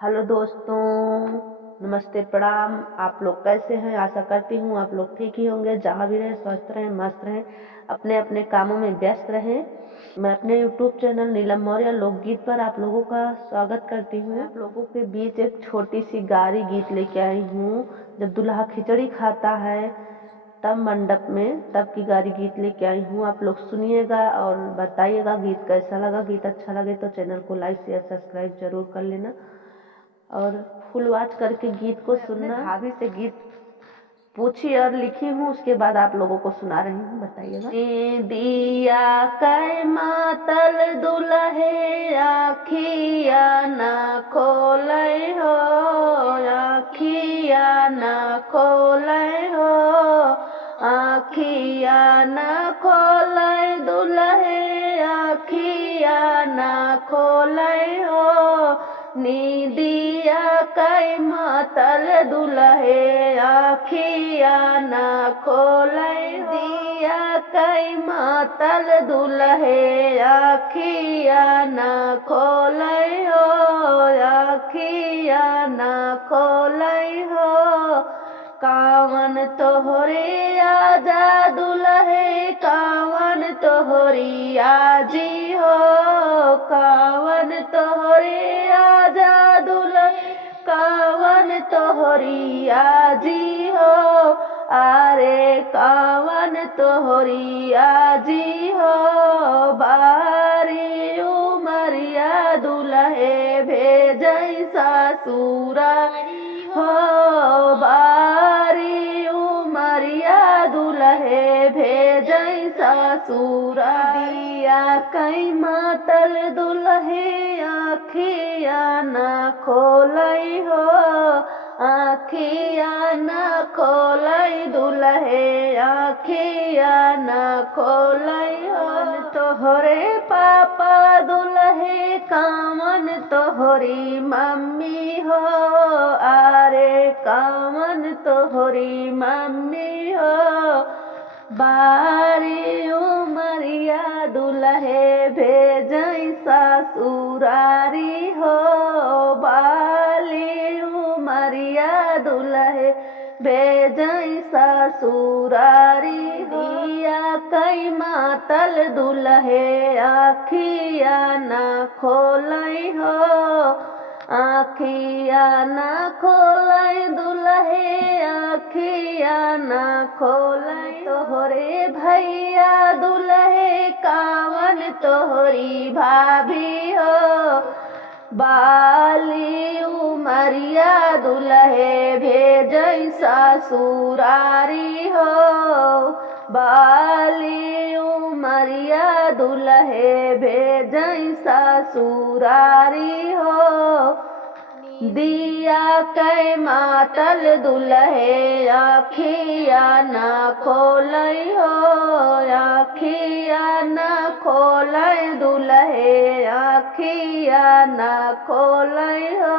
Hello दोस्तों, नमस्ते, प्रणाम। आप लोग कैसे हैं? आशा करती हूँ आप लोग ठीक ही होंगे। जहाँ भी रहें स्वस्थ रहें, मस्त रहें, अपने अपने कामों में व्यस्त रहें। मैं अपने यूट्यूब चैनल नीलम मौर्य लोकगीत पर आप लोगों का स्वागत करती हूँ। आप लोगों के बीच एक छोटी सी गारी गीत लेके आई हूँ। जब दूल्हा खिचड़ी खाता है तब मंडप में, तब की गारी गीत लेके आई हूँ। आप लोग सुनिएगा और बताइएगा गीत कैसा लगा। गीत अच्छा लगे तो चैनल को लाइक शेयर सब्सक्राइब जरूर कर लेना और फुल वॉच करके गीत को सुनना। भाभी से गीत पूछी और लिखी हूँ, उसके बाद आप लोगों को सुना रही हूँ, बताइएगा। दिया कै मातल दुल्हे आखिया ना खोले हो, आखिया ना खोले हो, आखिया ना खोले दुल्हे, आखिया ना खोले हो। नीदिया कै मातल दुल्हे आखिया ना खोले, दिया कै मातल दुल्हे आखिया ना खोले हो, आखिया ना खोले हो। कावन तोहरे आजा दुल्हे, कावन तोहरी आजी हो, कावन तोहरे आजा दुल्हे, कावन तोहरी आजी हो। अरे कावन तोहरी आजी हो। बारी उमरिया दुल्हे भेजै ससुरारी हो, बारी उमरिया दुल्हे भेजै ससुरारी। दिया कै मातल दुल्हे आखिया ना खोले हो, आखिया ना खोले दुल्हे, आखिया ना खोले हो। तोहरे पापा दुल्हे, कामन तोहरी मम्मी हो, अरे कामन तोहरी मम्मी हो। बारी उमरिया दुल्हे भेजै ससुरारी हो, बाली उमरिया दुल्हे भेजै ससुरारी। दिया कै मातल दुल्हे आखिया ना खोले हो, आखिया ना खोले दुल्हे, आखिया ना खोले। तोहरे भैया दुल्हे, कावन तोहरी भाभी हो, बाली उमरिया दुल्हे भेजै ससुरारी हो, बाली उमरिया दुल्हे भेजै ससुरारी हो। दिया कै मातल दुल्हे आखिया ना खोले हो, आखिया ना खोले दुल्हे, आखिया ना खोले हो।